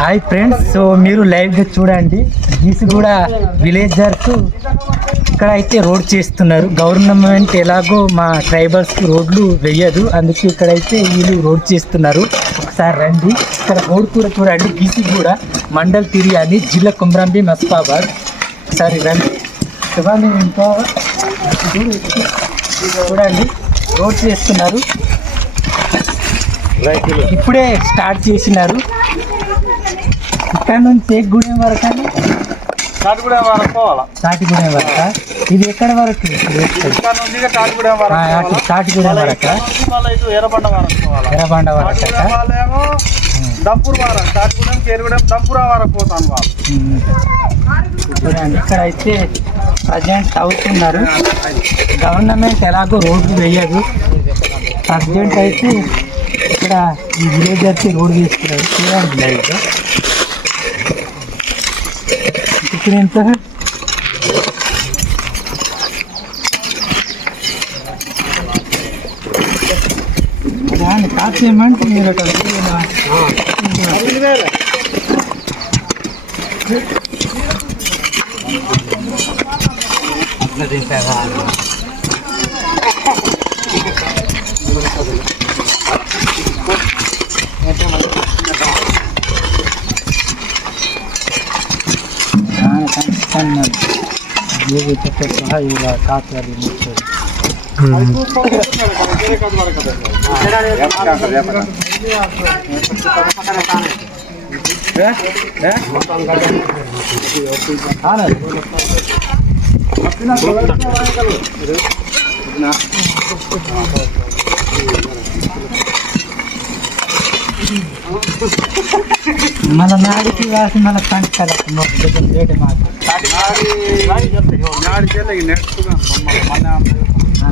Hi friends so మీరు లైవ్గా చూడండి. గీసుగూడ విలేజర్స్ ఇక్కడ అయితే రోడ్ చేస్తున్నారు. గవర్నమెంట్ ఎలాగో మా ట్రైబల్స్కి రోడ్లు వేయదు. అందుకే ఇక్కడైతే వీళ్ళు రోడ్ చేస్తున్నారు. ఒకసారి రండి. ఇక్కడ రోడ్ కూడా చూడండి. గీసిగూడ మండల్ తిరియాని జిల్లా కుమ్రంబి మస్పాబాద్ ఒకసారి రండి. శివాని ఇంకా చూడండి. రోడ్ చేస్తున్నారు. ఇప్పుడే స్టార్ట్ చేసినారు. ఇక్కడ నుంచి గుడెం వరకు అండి? తాటిగూడెం వరకు పోవాలా? తాటిగూడెం వరక? ఇది ఎక్కడ వరకు? ఇక్కడ నుంచి ఇక తాటిగూడెం వరకు. తాటిగూడెం వరక? ఇటు ఎర్రబండ వరకు పోవాలా? ఎర్రబండ వరక తాటిగూడెం వాళ్ళేమో దంపూర్ వరకు తాటిగూడెం కేరుగుడెం దంపురా వరకు పోతాను వాళ్ళు. చూడండి ఇక్కడ అయితే ప్రజెంట్ అవుతున్నారు గవర్నమెంట్ ఎలాగో రోడ్లు వేయదు. ప్రజెంట్ అయితే ఇక్కడ ఈ విలేజర్స్ రోడ్ వేస్తున్నారు చూడండి లైవ్గా ఇప్పుడు ఎంత దాన్ని కాసేయమంటే మీరు ಸಣ್ಣ ಜೀವಿ ತಪ್ಪು ಸಹ ಈಗ ಕಾಕರಿ ಮುಚ್ಚು Thank you. ना మన నాడికి వాసి మన కంచాల లేట్ మాట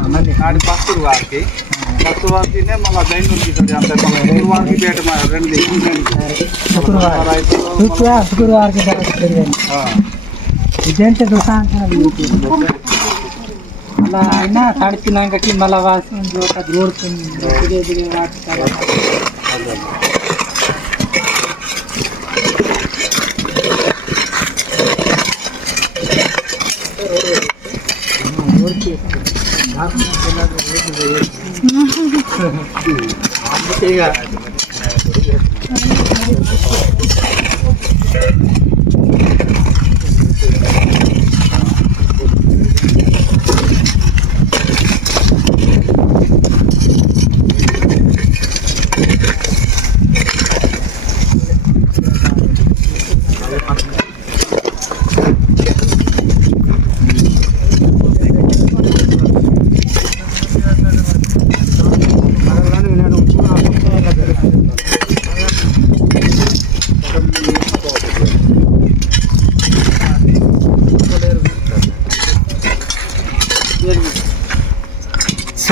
మళ్ళీ నాడి పస్తురు వారికి పస్తు వారికి మళ్ళీ జైనూరుకి అంత పస్తు వారికి బయట మా రెండు శుక్రవారం శుక్రవారం శుక్రవారం జరిగింది ఇదేంటి దుసాంతరాలు అలా అయినా తడిచినాకకి మళ్ళీ వాసి ఒక దూడుతుంది దిగే దిగే వాటి తర్వాత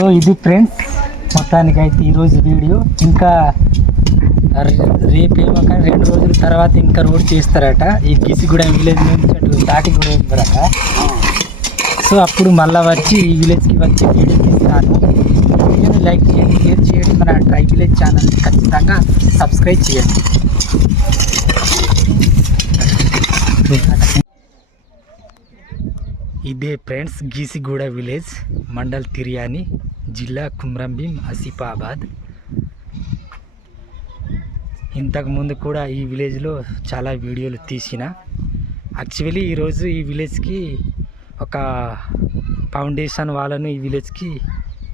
సో ఇది ఫ్రెండ్స్ మొత్తానికైతే ఈరోజు వీడియో. ఇంకా రేపేమో కానీ రెండు రోజుల తర్వాత ఇంకా రోడ్ చేస్తారట. ఈ గిసిగూడెం విలేజ్ నుంచి అటు తాటిగూడెం వరక సో అప్పుడు మళ్ళీ వచ్చి ఈ విలేజ్కి వచ్చి వీడియో తీస్తాను. వీడియోని లైక్ చేయండి షేర్ చేయండి. మన ట్రై విలేజ్ ఛానల్ ఖచ్చితంగా సబ్స్క్రైబ్ చేయండి. ఇదే ఫ్రెండ్స్ గీసిగూడ విలేజ్ మండల్ తిరియాని. జిల్లా కుమ్రంభీం ఆసిఫాబాద్. ఇంతకుముందు కూడా ఈ విలేజ్లో చాలా వీడియోలు తీసిన. యాక్చువల్లీ ఈరోజు ఈ విలేజ్కి ఒక ఫౌండేషన్ వాళ్ళను ఈ విలేజ్కి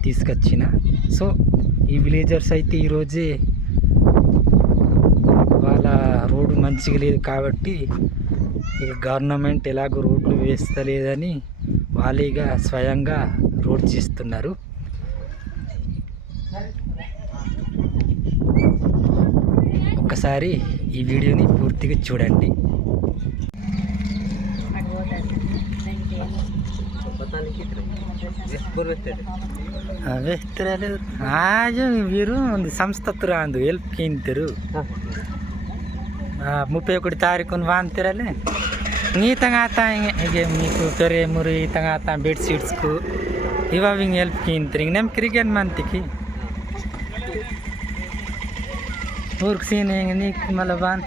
తీసుకొచ్చిన. సో ఈ విలేజర్స్ అయితే ఈరోజే వాళ్ళ రోడ్డు మంచిగా లేదు కాబట్టి ఇక గవర్నమెంట్ ఎలాగో రోడ్లు వేస్తలేదని వాళ్ళేగా స్వయంగా రోడ్ చేస్తున్నారు. ఒక్కసారి ఈ వీడియోని పూర్తిగా చూడండి. వెహ్తిరాలు వీరు ಒಂದು ಸಂಸ್ಥತ್ರ ಅಂದು ಎಲ್ಪ್ ముప్పై ఒకటి తారీఖున వాంతిరలే. నీతంగా మీకు తొరేమురు ఈతంగా బెడ్షీట్స్కు. ఇవ్వ హెల్ప్ కింతరు నేను క్రికెట్ మంతికి. Urksinin, Nick Malaban.